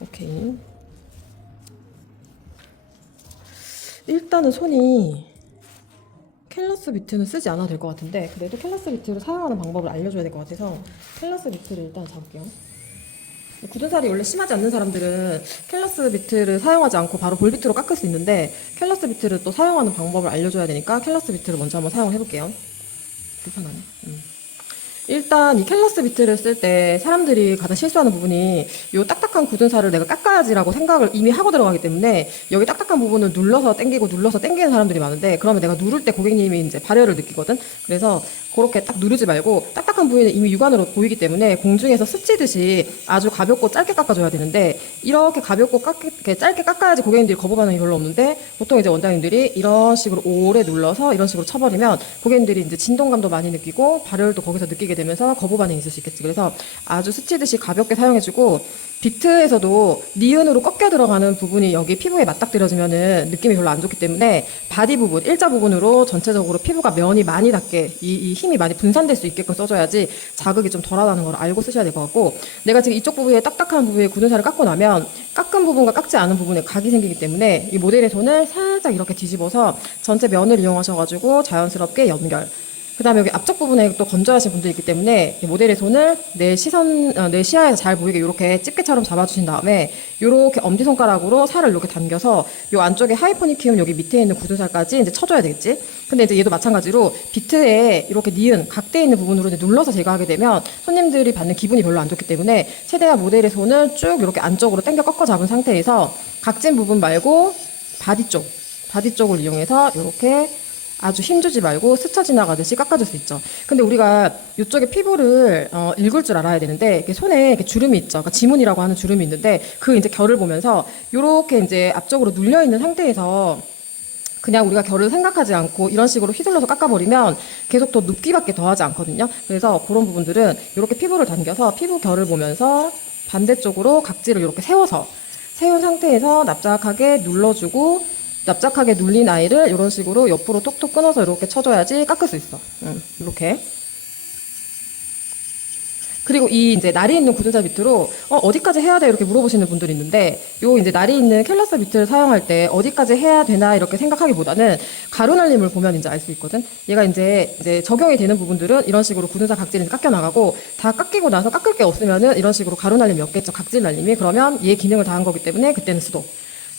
오케이. 일단은 손이 캘러스 비트는 쓰지 않아도 될 것 같은데 그래도 캘러스 비트를 사용하는 방법을 알려줘야 될 것 같아서 캘러스 비트를 일단 잡을게요. 굳은 살이 원래 심하지 않는 사람들은 캘러스 비트를 사용하지 않고 바로 볼 비트로 깎을 수 있는데 캘러스 비트를 또 사용하는 방법을 알려줘야 되니까 캘러스 비트를 먼저 한번 사용해 볼게요. 불편하네. 일단 이 캘러스 비트를 쓸 때 사람들이 가장 실수하는 부분이 요 딱딱한 굳은 살을 내가 깎아야지라고 생각을 이미 하고 들어가기 때문에 여기 딱딱한 부분을 눌러서 당기고 눌러서 당기는 사람들이 많은데 그러면 내가 누를 때 고객님이 이제 발열을 느끼거든. 그래서 그렇게 딱 누르지 말고 딱딱한 부위는 이미 육안으로 보이기 때문에 공중에서 스치듯이 아주 가볍고 짧게 깎아줘야 되는데 이렇게 가볍고 이렇게 짧게 깎아야지 고객님들이 거부 반응이 별로 없는데 보통 이제 원장님들이 이런 식으로 오래 눌러서 이런 식으로 쳐버리면 고객님들이 이제 진동감도 많이 느끼고 발열도 거기서 느끼게 되면서 거부 반응이 있을 수 있겠지. 그래서 아주 스치듯이 가볍게 사용해주고 비트에서도 니은으로 꺾여 들어가는 부분이 여기 피부에 맞닥뜨려지면은 느낌이 별로 안 좋기 때문에 바디 부분, 일자 부분으로 전체적으로 피부가 면이 많이 닿게 이 힘이 많이 분산될 수 있게끔 써줘야지 자극이 좀 덜하다는 걸 알고 쓰셔야 될 것 같고 내가 지금 이쪽 부분에 딱딱한 부분에 굳은 살을 깎고 나면 깎은 부분과 깎지 않은 부분에 각이 생기기 때문에 이 모델의 손을 살짝 이렇게 뒤집어서 전체 면을 이용하셔가지고 자연스럽게 연결 그 다음에 여기 앞쪽 부분에 또 건조하신 분들이 있기 때문에 모델의 손을 내 시야에서 잘 보이게 이렇게 집게처럼 잡아주신 다음에 이렇게 엄지손가락으로 살을 이렇게 당겨서 요 안쪽에 하이포니키움 여기 밑에 있는 굳은 살까지 이제 쳐줘야 되겠지. 근데 이제 얘도 마찬가지로 비트에 이렇게 니은, 각대 있는 부분으로 이제 눌러서 제거하게 되면 손님들이 받는 기분이 별로 안 좋기 때문에 최대한 모델의 손을 쭉 이렇게 안쪽으로 당겨 꺾어 잡은 상태에서 각진 부분 말고 바디 쪽을 이용해서 이렇게 아주 힘주지 말고 스쳐 지나가듯이 깎아줄 수 있죠. 근데 우리가 이쪽에 피부를 읽을 줄 알아야 되는데 이렇게 손에 이렇게 주름이 있죠. 그러니까 지문이라고 하는 주름이 있는데 그 이제 결을 보면서 이렇게 이제 앞쪽으로 눌려 있는 상태에서 그냥 우리가 결을 생각하지 않고 이런 식으로 휘둘러서 깎아버리면 계속 더 눕기밖에 더하지 않거든요. 그래서 그런 부분들은 이렇게 피부를 당겨서 피부 결을 보면서 반대쪽으로 각질을 이렇게 세운 상태에서 납작하게 눌러주고 납작하게 눌린 아이를 이런 식으로 옆으로 톡톡 끊어서 이렇게 쳐줘야지 깎을 수 있어. 이렇게. 그리고 이 이제 날이 있는 굳은 살 비트로 어디까지 해야 돼 이렇게 물어보시는 분들이 있는데 요 이제 날이 있는 캘러스 비트를 사용할 때 어디까지 해야 되나 이렇게 생각하기보다는 가루 날림을 보면 이제 알 수 있거든. 얘가 이제 적용이 되는 부분들은 이런 식으로 굳은 살 각질이 깎여 나가고 다 깎이고 나서 깎을 게 없으면은 이런 식으로 가루 날림이 없겠죠. 각질 날림이. 그러면 얘 기능을 다한 거기 때문에 그때는 스톱.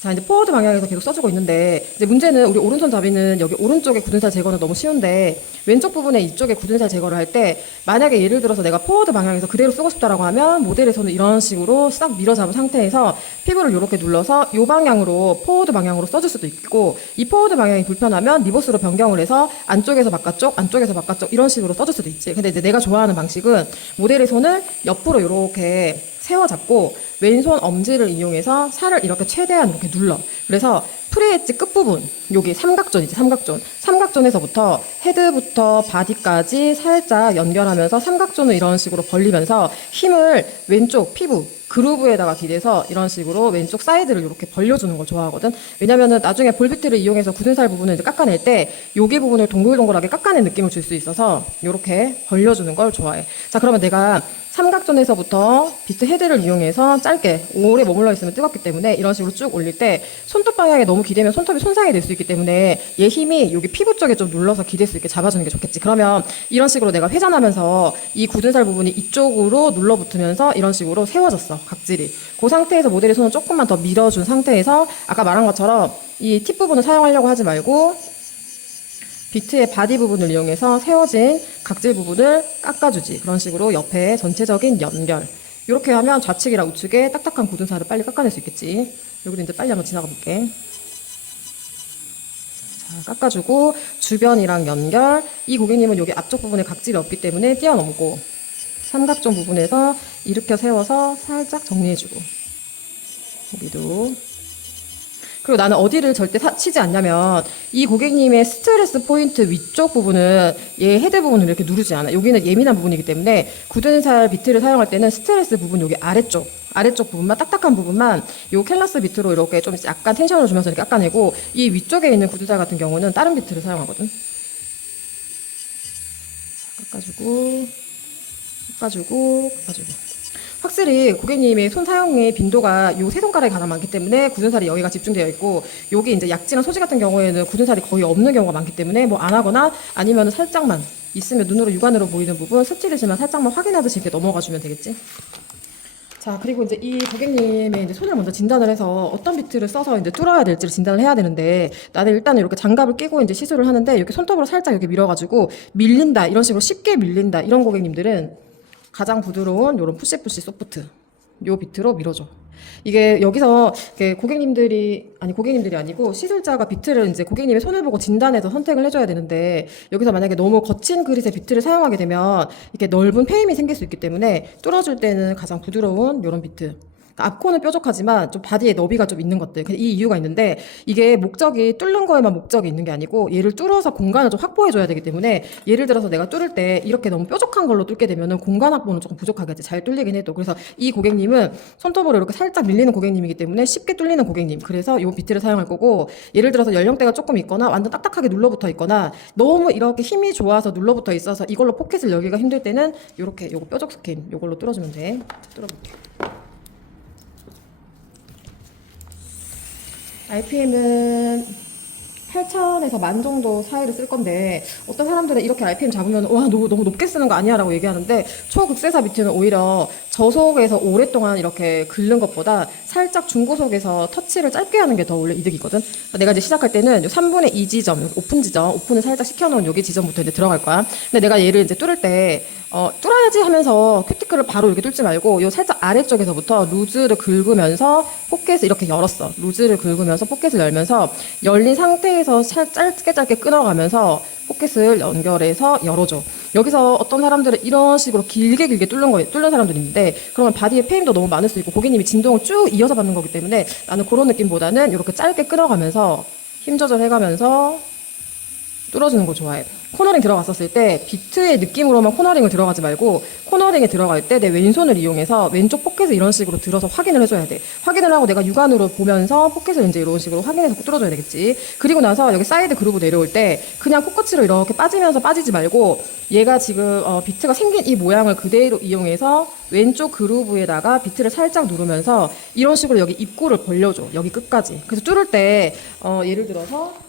자, 이제 포워드 방향에서 계속 써주고 있는데, 이제 문제는 우리 오른손 잡이는 여기 오른쪽에 굳은 살 제거는 너무 쉬운데, 왼쪽 부분에 이쪽에 굳은 살 제거를 할 때, 만약에 예를 들어서 내가 포워드 방향에서 그대로 쓰고 싶다라고 하면, 모델에서는 이런 식으로 싹 밀어 잡은 상태에서 피부를 이렇게 눌러서 이 방향으로, 포워드 방향으로 써줄 수도 있고, 이 포워드 방향이 불편하면 리버스로 변경을 해서 안쪽에서 바깥쪽, 안쪽에서 바깥쪽 이런 식으로 써줄 수도 있지. 근데 이제 내가 좋아하는 방식은 모델의 손을 옆으로 이렇게 세워 잡고 왼손 엄지를 이용해서 살을 이렇게 최대한 이렇게 눌러. 그래서 프리엣지 끝부분, 여기 삼각존이지, 삼각존. 삼각존에서부터 헤드부터 바디까지 살짝 연결하면서 삼각존을 이런 식으로 벌리면서 힘을 왼쪽 피부, 그루브에다가 기대서 이런 식으로 왼쪽 사이드를 이렇게 벌려주는 걸 좋아하거든. 왜냐면은 나중에 볼비트를 이용해서 굳은 살 부분을 이제 깎아낼 때 여기 부분을 동글동글하게 깎아낸 느낌을 줄 수 있어서 이렇게 벌려주는 걸 좋아해. 자, 그러면 내가 삼각존에서부터 비트 헤드를 이용해서 짧게 오래 머물러 있으면 뜨겁기 때문에 이런 식으로 쭉 올릴 때 손톱 방향에 너무 기대면 손톱이 손상이 될 수 있기 때문에 얘 힘이 여기 피부 쪽에 좀 눌러서 기댈 수 있게 잡아주는 게 좋겠지. 그러면 이런 식으로 내가 회전하면서 이 굳은 살 부분이 이쪽으로 눌러붙으면서 이런 식으로 세워졌어. 각질이. 그 상태에서 모델의 손을 조금만 더 밀어준 상태에서 아까 말한 것처럼 이 팁 부분을 사용하려고 하지 말고 비트의 바디 부분을 이용해서 세워진 각질 부분을 깎아주지. 그런 식으로 옆에 전체적인 연결. 이렇게 하면 좌측이랑 우측에 딱딱한 굳은 살을 빨리 깎아낼 수 있겠지. 여기도 이제 빨리 한번 지나가 볼게. 자, 깎아주고 주변이랑 연결. 이 고객님은 여기 앞쪽 부분에 각질이 없기 때문에 뛰어넘고 삼각존 부분에서 일으켜 세워서 살짝 정리해주고 여기도. 그리고 나는 어디를 절대 치지 않냐면 이 고객님의 스트레스 포인트 위쪽 부분은 얘 헤드 부분을 이렇게 누르지 않아. 여기는 예민한 부분이기 때문에 굳은 살 비트를 사용할 때는 스트레스 부분 여기 아래쪽 부분만 딱딱한 부분만 요 캘러스 비트로 이렇게 좀 약간 텐션을 주면서 이렇게 깎아내고 이 위쪽에 있는 굳은 살 같은 경우는 다른 비트를 사용하거든. 깎아주고 확실히 고객님의 손 사용의 빈도가 요 세 손가락이 가장 많기 때문에 굳은 살이 여기가 집중되어 있고, 여기 이제 약진한 소지 같은 경우에는 굳은 살이 거의 없는 경우가 많기 때문에 뭐 안 하거나 아니면 살짝만 있으면 눈으로 육안으로 보이는 부분 스치듯이만 살짝만 확인하듯이 이렇게 넘어가 주면 되겠지. 자, 그리고 이제 이 고객님의 이제 손을 먼저 진단을 해서 어떤 비트를 써서 이제 뚫어야 될지를 진단을 해야 되는데, 나는 일단은 이렇게 장갑을 끼고 이제 시술을 하는데 이렇게 손톱으로 살짝 이렇게 밀어가지고 밀린다, 이런 식으로 쉽게 밀린다, 이런 고객님들은 가장 부드러운 요런 푸시푸시 소프트 요 비트로 밀어줘. 이게 여기서 고객님들이 아니고 시술자가 비트를 이제 고객님의 손을 보고 진단해서 선택을 해줘야 되는데, 여기서 만약에 너무 거친 그릿의 비트를 사용하게 되면 이렇게 넓은 페임이 생길 수 있기 때문에 뚫어줄 때는 가장 부드러운 요런 비트, 앞코는 뾰족하지만 좀 바디에 너비가 좀 있는 것들, 이 이유가 있는데, 이게 목적이 뚫는 거에만 목적이 있는 게 아니고 얘를 뚫어서 공간을 좀 확보해줘야 되기 때문에, 예를 들어서 내가 뚫을 때 이렇게 너무 뾰족한 걸로 뚫게 되면은 공간 확보는 조금 부족하겠지. 잘 뚫리긴 해도. 그래서 이 고객님은 손톱으로 이렇게 살짝 밀리는 고객님이기 때문에 쉽게 뚫리는 고객님, 그래서 이 비트를 사용할 거고, 예를 들어서 연령대가 조금 있거나 완전 딱딱하게 눌러붙어 있거나 너무 이렇게 힘이 좋아서 눌러붙어 있어서 이걸로 포켓을 열기가 힘들 때는 이렇게 요거 뾰족 스킨 요걸로 뚫어주면 돼. 뚫어볼게. RPM은 8,000에서 10,000 정도 사이를 쓸 건데, 어떤 사람들은 이렇게 RPM 잡으면 와 너무 높게 쓰는 거 아니야 라고 얘기하는데, 초극세사 비트는 오히려 저속에서 오랫동안 이렇게 긁는 것보다 살짝 중고속에서 터치를 짧게 하는 게 더 원래 이득이거든. 내가 이제 시작할 때는 3분의 2 지점, 오픈 지점, 오픈을 살짝 시켜놓은 여기 지점부터 이제 들어갈 거야. 근데 내가 얘를 이제 뚫을 때 뚫어야지 하면서 큐티클을 바로 이렇게 뚫지 말고 요 살짝 아래쪽에서부터 루즈를 긁으면서 포켓을 이렇게 열었어. 루즈를 긁으면서 포켓을 열면서 열린 상태에서 짧게 끊어가면서 포켓을 연결해서 열어줘. 여기서 어떤 사람들은 이런 식으로 길게 뚫는 사람들이 있는데, 그러면 바디에 페임도 너무 많을 수 있고 고객님이 진동을 쭉 이어서 받는 거기 때문에, 나는 그런 느낌보다는 이렇게 짧게 끊어가면서 힘 조절해가면서 뚫어주는 거 좋아해. 코너링 들어갔었을 때 비트의 느낌으로만 코너링을 들어가지 말고, 코너링에 들어갈 때 내 왼손을 이용해서 왼쪽 포켓을 이런 식으로 들어서 확인을 해줘야 돼. 확인을 하고 내가 육안으로 보면서 포켓을 이제 이런 식으로 확인해서 뚫어줘야 되겠지. 그리고 나서 여기 사이드 그루브 내려올 때 그냥 코끝으로 이렇게 빠지면서 빠지지 말고, 얘가 지금 비트가 생긴 이 모양을 그대로 이용해서 왼쪽 그루브에다가 비트를 살짝 누르면서 이런 식으로 여기 입구를 벌려줘. 여기 끝까지. 그래서 뚫을 때 예를 들어서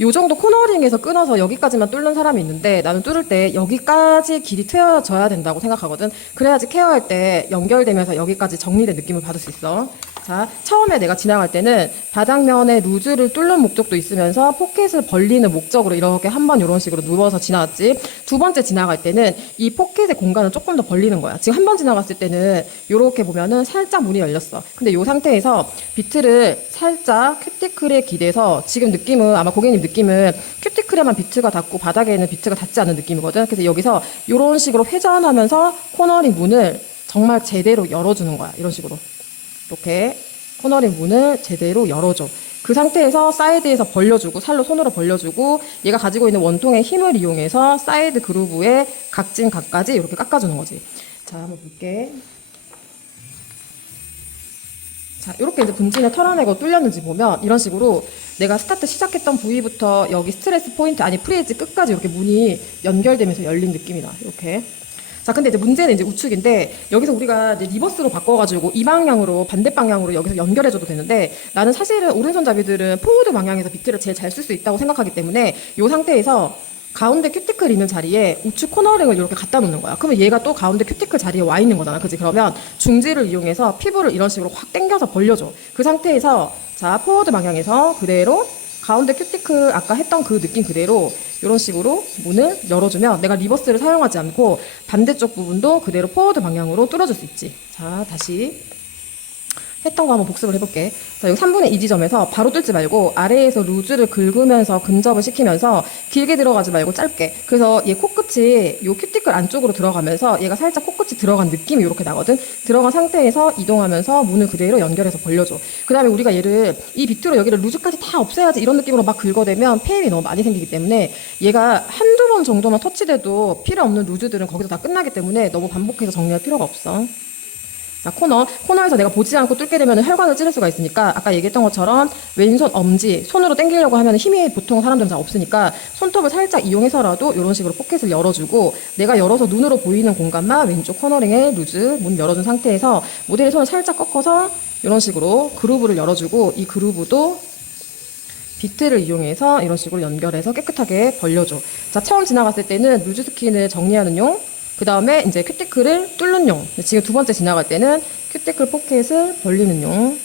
요 정도 코너링에서 끊어서 여기까지만 뚫는 사람이 있는데, 나는 뚫을 때 여기까지 길이 트여져야 된다고 생각하거든. 그래야지 케어할 때 연결되면서 여기까지 정리된 느낌을 받을 수 있어. 자, 처음에 내가 지나갈 때는 바닥면에 루즈를 뚫는 목적도 있으면서 포켓을 벌리는 목적으로 이렇게 한번 이런 식으로 누워서 지나갔지. 두 번째 지나갈 때는 이 포켓의 공간을 조금 더 벌리는 거야. 지금 한 번 지나갔을 때는 이렇게 보면은 살짝 문이 열렸어. 근데 이 상태에서 비트를 살짝 큐티클에 기대서, 지금 느낌은 아마 고객님 느낌은 큐티클에만 비트가 닿고 바닥에는 비트가 닿지 않는 느낌이거든. 그래서 여기서 이런 식으로 회전하면서 코너링 문을 정말 제대로 열어주는 거야. 이런 식으로 이렇게 코너링 문을 제대로 열어줘. 그 상태에서 사이드에서 벌려주고, 살로 손으로 벌려주고, 얘가 가지고 있는 원통의 힘을 이용해서 사이드 그루브의 각진 각까지 이렇게 깎아주는 거지. 자, 한번 볼게. 자, 이렇게 이제 분진을 털어내고 뚫렸는지 보면 이런 식으로 내가 스타트 시작했던 부위부터 여기 스트레스 포인트, 아니 프리에지 끝까지 이렇게 문이 연결되면서 열린 느낌이 나. 이렇게. 자, 근데 이제 문제는 이제 우측인데, 여기서 우리가 이제 리버스로 바꿔가지고 이 방향으로, 반대 방향으로 여기서 연결해줘도 되는데, 나는 사실은 오른손잡이들은 포워드 방향에서 비트를 제일 잘 쓸 수 있다고 생각하기 때문에 이 상태에서 가운데 큐티클 있는 자리에 우측 코너링을 이렇게 갖다 놓는 거야. 그러면 얘가 또 가운데 큐티클 자리에 와 있는 거잖아. 그치? 그러면 중지를 이용해서 피부를 이런 식으로 확 당겨서 벌려줘. 그 상태에서 자, 포워드 방향에서 그대로 가운데 큐티클 아까 했던 그 느낌 그대로 이런 식으로 문을 열어주면 내가 리버스를 사용하지 않고 반대쪽 부분도 그대로 포워드 방향으로 뚫어줄 수 있지. 자, 다시 했던 거 한번 복습을 해볼게. 자, 여기 3분의 2 지점에서 바로 뚫지 말고 아래에서 루즈를 긁으면서 근접을 시키면서 길게 들어가지 말고 짧게. 그래서 얘 코끝이 요 큐티클 안쪽으로 들어가면서 얘가 살짝 코끝이 들어간 느낌이 이렇게 나거든. 들어간 상태에서 이동하면서 문을 그대로 연결해서 벌려줘. 그 다음에 우리가 얘를 이 비트로 여기를 루즈까지 다 없애야지 이런 느낌으로 막 긁어대면 페임이 너무 많이 생기기 때문에, 얘가 한두 번 정도만 터치돼도 필요 없는 루즈들은 거기서 다 끝나기 때문에 너무 반복해서 정리할 필요가 없어. 자, 코너에서 내가 보지 않고 뚫게 되면 혈관을 찌를 수가 있으니까 아까 얘기했던 것처럼 왼손 엄지 손으로 당기려고 하면 힘이 보통 사람들은 잘 없으니까 손톱을 살짝 이용해서라도 이런 식으로 포켓을 열어주고 내가 열어서 눈으로 보이는 공간만 왼쪽 코너링에 루즈 문 열어준 상태에서 모델의 손을 살짝 꺾어서 이런 식으로 그루브를 열어주고 이 그루브도 비트를 이용해서 이런 식으로 연결해서 깨끗하게 벌려줘. 자, 처음 지나갔을 때는 루즈 스킨을 정리하는 용, 그 다음에 이제 큐티클을 뚫는 용. 지금 두 번째 지나갈 때는 큐티클 포켓을 벌리는 용.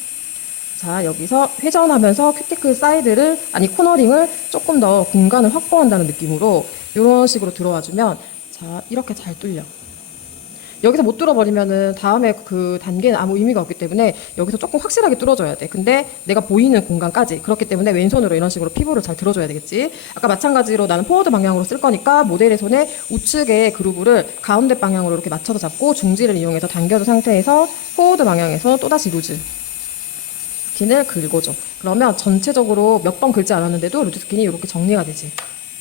자, 여기서 회전하면서 큐티클 사이드를, 코너링을 조금 더 공간을 확보한다는 느낌으로 이런 식으로 들어와주면, 자, 이렇게 잘 뚫려. 여기서 못 뚫어버리면은 다음에 그 단계는 아무 의미가 없기 때문에 여기서 조금 확실하게 뚫어줘야 돼. 근데 내가 보이는 공간까지. 그렇기 때문에 왼손으로 이런 식으로 피부를 잘 들어줘야 되겠지. 아까 마찬가지로 나는 포워드 방향으로 쓸 거니까 모델의 손에 우측의 그루브를 가운데 방향으로 이렇게 맞춰서 잡고 중지를 이용해서 당겨준 상태에서 포워드 방향에서 또다시 루즈 스킨을 긁어줘. 그러면 전체적으로 몇 번 긁지 않았는데도 루즈 스킨이 이렇게 정리가 되지.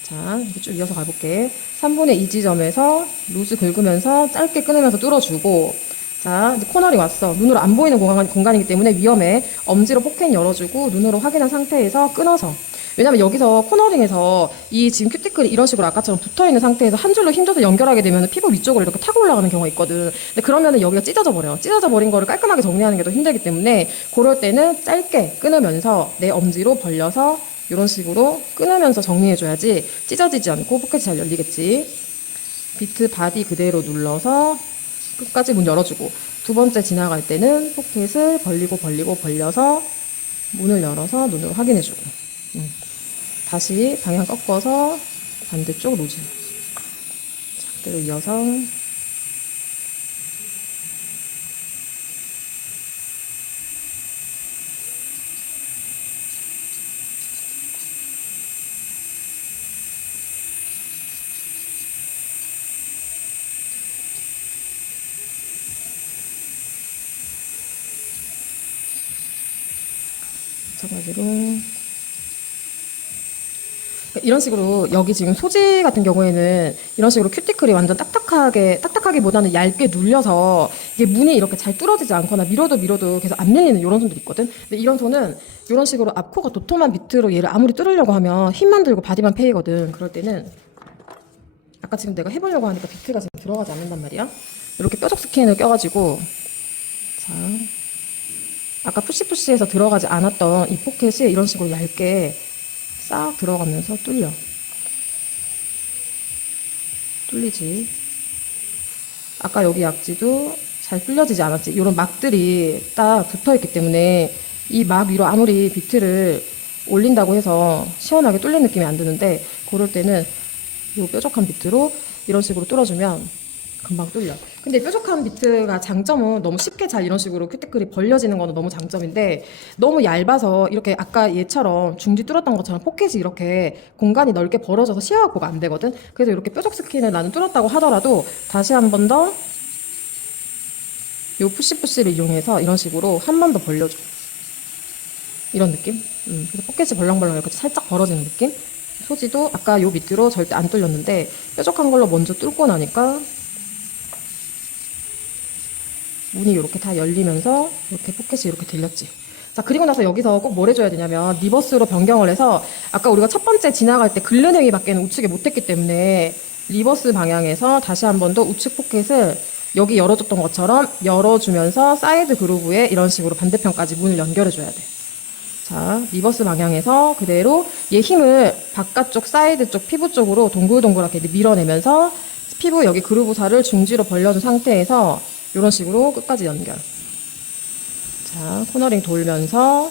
자, 이렇게 쭉 이어서 가볼게. 3분의 2 지점에서 루즈 긁으면서 짧게 끊으면서 뚫어주고, 자, 이제 코너링 왔어. 눈으로 안 보이는 공간이기 때문에 위험해. 엄지로 포켓 열어주고 눈으로 확인한 상태에서 끊어서. 왜냐면 여기서 코너링에서 이 지금 큐티클이 이런 식으로 아까처럼 붙어있는 상태에서 한 줄로 힘줘서 연결하게 되면 피부 위쪽으로 이렇게 타고 올라가는 경우가 있거든. 근데 그러면은 여기가 찢어져 버려. 찢어져 버린 거를 깔끔하게 정리하는 게 더 힘들기 때문에 그럴 때는 짧게 끊으면서 내 엄지로 벌려서 이런 식으로 끊으면서 정리해줘야지 찢어지지 않고 포켓이 잘 열리겠지. 비트 바디 그대로 눌러서 끝까지 문 열어주고 두 번째 지나갈 때는 포켓을 벌려서 문을 열어서 눈으로 확인해주고 다시 방향 꺾어서 반대쪽 루즈. 자, 그대로 이어서 마찬가지로 이런 식으로 여기 지금 소지 같은 경우에는 이런 식으로 큐티클이 완전 딱딱하기보다는 얇게 눌려서 이게 문이 이렇게 잘 뚫어지지 않거나 밀어도 계속 안 밀리는 이런 손들이 있거든. 근데 이런 손은 이런 식으로 앞코가 도톰한 밑으로 얘를 아무리 뚫으려고 하면 힘만 들고 바디만 페이거든. 그럴 때는 아까 지금 내가 해보려고 하니까 비트가 지금 들어가지 않는단 말이야. 이렇게 뾰족 스킨을 껴가지고 자, 아까 푸시푸시해서 들어가지 않았던 이 포켓이 이런 식으로 얇게 싹 들어가면서 뚫리지. 아까 여기 약지도 잘 뚫려지지 않았지. 이런 막들이 딱 붙어있기 때문에 이 막 위로 아무리 비트를 올린다고 해서 시원하게 뚫린 느낌이 안 드는데 그럴 때는 이 뾰족한 비트로 이런 식으로 뚫어주면 금방 뚫려. 근데 뾰족한 비트가 장점은 너무 쉽게 잘 이런 식으로 큐티클이 벌려지는 거는 너무 장점인데 너무 얇아서 이렇게 아까 얘처럼 중지 뚫었던 것처럼 포켓이 이렇게 공간이 넓게 벌어져서 시야 확보가 안 되거든. 그래서 이렇게 뾰족 스킨을 나는 뚫었다고 하더라도 다시 한 번 더 요 푸시푸시를 이용해서 이런 식으로 한 번 더 벌려줘. 이런 느낌? 그래서 포켓이 벌렁벌렁 이렇게 살짝 벌어지는 느낌? 소지도 아까 요 밑으로 절대 안 뚫렸는데 뾰족한 걸로 먼저 뚫고 나니까 문이 이렇게 다 열리면서 이렇게 포켓이 이렇게 들렸지. 자, 그리고 나서 여기서 꼭 뭘 해줘야 되냐면 리버스로 변경을 해서 아까 우리가 첫 번째 지나갈 때 긁는 행위밖에는 우측에 못했기 때문에 리버스 방향에서 다시 한 번 더 우측 포켓을 여기 열어줬던 것처럼 열어주면서 사이드 그루브에 이런 식으로 반대편까지 문을 연결해줘야 돼. 자, 리버스 방향에서 그대로 얘 힘을 바깥쪽 사이드 쪽 피부 쪽으로 동글동글하게 밀어내면서 피부 여기 그루브살을 중지로 벌려준 상태에서 이런 식으로 끝까지 연결. 자, 코너링 돌면서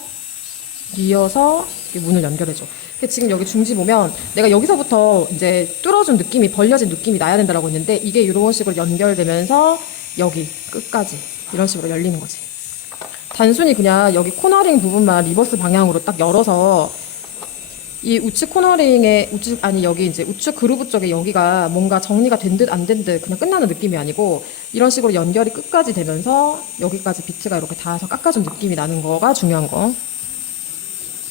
이어서 문을 연결해줘. 근데 지금 여기 중지 보면 내가 여기서부터 이제 뚫어준 느낌이 벌려진 느낌이 나야 된다고 했는데 이게 이런 식으로 연결되면서 여기 끝까지 이런 식으로 열리는 거지. 단순히 그냥 여기 코너링 부분만 리버스 방향으로 딱 열어서 이 우측 코너링의 여기 이제 우측 그루브 쪽에 여기가 뭔가 정리가 된 듯 안 된 듯 그냥 끝나는 느낌이 아니고 이런 식으로 연결이 끝까지 되면서 여기까지 비트가 이렇게 닿아서 깎아준 느낌이 나는 거가 중요한 거.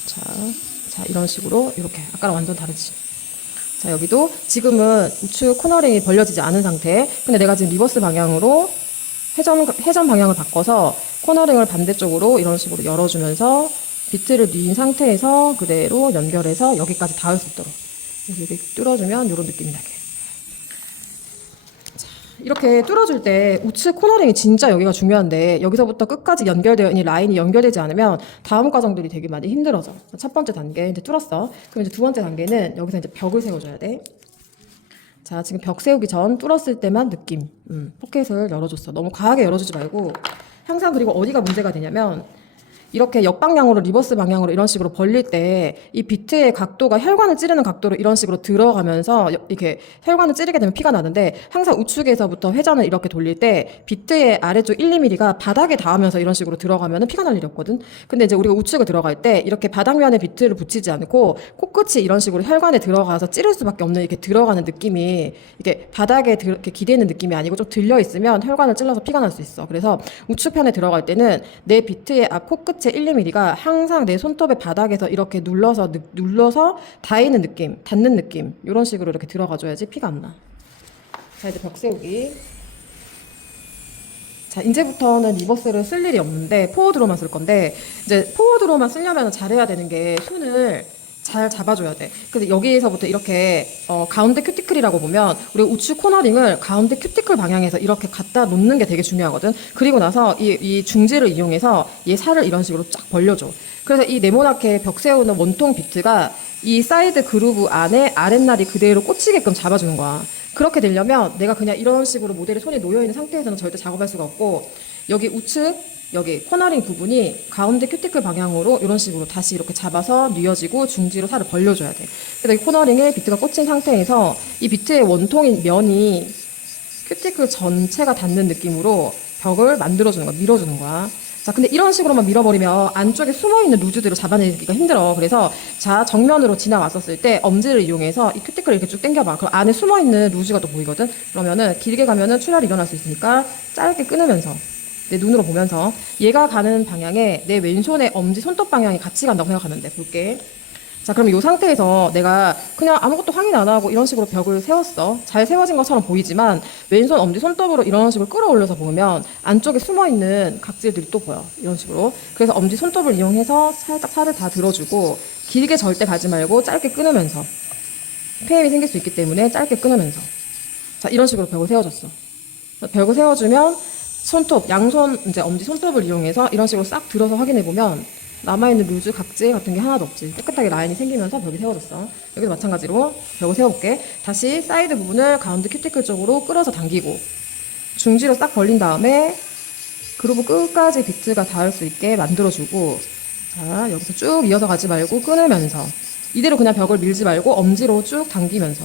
자, 이런 식으로 이렇게 아까랑 완전 다르지. 자, 여기도 지금은 우측 코너링이 벌려지지 않은 상태. 근데 내가 지금 리버스 방향으로 회전 방향을 바꿔서 코너링을 반대쪽으로 이런 식으로 열어주면서 비트를 뉘인 상태에서 그대로 연결해서 여기까지 닿을 수 있도록 이렇게 뚫어주면 이런 느낌이 나게. 이렇게 뚫어줄 때 우측 코너링이 진짜 여기가 중요한데 여기서부터 끝까지 연결되어 있는 라인이 연결되지 않으면 다음 과정들이 되게 많이 힘들어져. 첫 번째 단계 이제 뚫었어. 그럼 이제 두 번째 단계는 여기서 이제 벽을 세워줘야 돼. 자, 지금 벽 세우기 전 뚫었을 때만 느낌. 포켓을 열어줬어. 너무 과하게 열어주지 말고 항상. 그리고 어디가 문제가 되냐면 이렇게 역방향으로 리버스 방향으로 이런 식으로 벌릴 때 이 비트의 각도가 혈관을 찌르는 각도로 이런 식으로 들어가면서 이렇게 혈관을 찌르게 되면 피가 나는데 항상 우측에서부터 회전을 이렇게 돌릴 때 비트의 아래쪽 1, 2mm가 바닥에 닿으면서 이런 식으로 들어가면 피가 날 일이 없거든. 근데 이제 우리가 우측을 들어갈 때 이렇게 바닥면에 비트를 붙이지 않고 코끝이 이런 식으로 혈관에 들어가서 찌를 수밖에 없는 이렇게 들어가는 느낌이 이게 바닥에 이렇게 기대는 느낌이 아니고 좀 들려 있으면 혈관을 찔러서 피가 날 수 있어. 그래서 우측편에 들어갈 때는 내 비트의 앞 코끝의 1, 2mm가 항상 내 손톱의 바닥에서 이렇게 눌러서 닿이는 느낌, 닿는 느낌 이런 식으로 이렇게 들어가줘야지 피가 안 나. 자, 이제 벽 세우기. 자, 이제부터는 리버스를 쓸 일이 없는데 포워드로만 쓸 건데 이제 포워드로만 쓰려면 잘해야 되는 게 손을 잘 잡아줘야 돼. 그래서 여기에서부터 이렇게 가운데 큐티클이라고 보면 우리 우측 코너링을 가운데 큐티클 방향에서 이렇게 갖다 놓는 게 되게 중요하거든. 그리고 나서 이 중지를 이용해서 얘 살을 이런 식으로 쫙 벌려줘. 그래서 이 네모나게 벽 세우는 원통 비트가 이 사이드 그루브 안에 아랫날이 그대로 꽂히게끔 잡아주는 거야. 그렇게 되려면 내가 그냥 이런 식으로 모델이 손이 놓여있는 상태에서는 절대 작업할 수가 없고 여기 우측 여기 코너링 부분이 가운데 큐티클 방향으로 이런 식으로 다시 이렇게 잡아서 뉘어지고 중지로 살을 벌려줘야 돼. 그래서 이 코너링에 비트가 꽂힌 상태에서 이 비트의 원통인 면이 큐티클 전체가 닿는 느낌으로 벽을 만들어주는 거야. 밀어주는 거야. 자, 근데 이런 식으로만 밀어버리면 안쪽에 숨어있는 루즈들을 잡아내기가 힘들어. 그래서 자, 정면으로 지나왔었을 때 엄지를 이용해서 이 큐티클을 이렇게 쭉 당겨봐. 그럼 안에 숨어있는 루즈가 또 보이거든. 그러면은 길게 가면은 출혈이 일어날 수 있으니까 짧게 끊으면서 내 눈으로 보면서 얘가 가는 방향에 내 왼손의 엄지 손톱 방향이 같이 간다고 생각하면 돼. 볼게. 자, 그럼 이 상태에서 내가 그냥 아무것도 확인 안 하고 이런 식으로 벽을 세웠어. 잘 세워진 것처럼 보이지만 왼손 엄지 손톱으로 이런 식으로 끌어올려서 보면 안쪽에 숨어있는 각질들이 또 보여. 이런 식으로. 그래서 엄지 손톱을 이용해서 살짝 살을 다 들어주고 길게 절대 가지 말고 짧게 끊으면서 폐임이 생길 수 있기 때문에 짧게 끊으면서 자, 이런 식으로 벽을 세워줬어. 벽을 세워주면 손톱, 양손, 이제 엄지 손톱을 이용해서 이런 식으로 싹 들어서 확인해보면 남아있는 루즈, 각질 같은 게 하나도 없지. 깨끗하게 라인이 생기면서 벽이 세워졌어. 여기도 마찬가지로 벽을 세워볼게. 다시 사이드 부분을 가운데 큐티클 쪽으로 끌어서 당기고 중지로 싹 벌린 다음에 그루브 끝까지 비트가 닿을 수 있게 만들어주고 자, 여기서 쭉 이어서 가지 말고 끊으면서 이대로 그냥 벽을 밀지 말고 엄지로 쭉 당기면서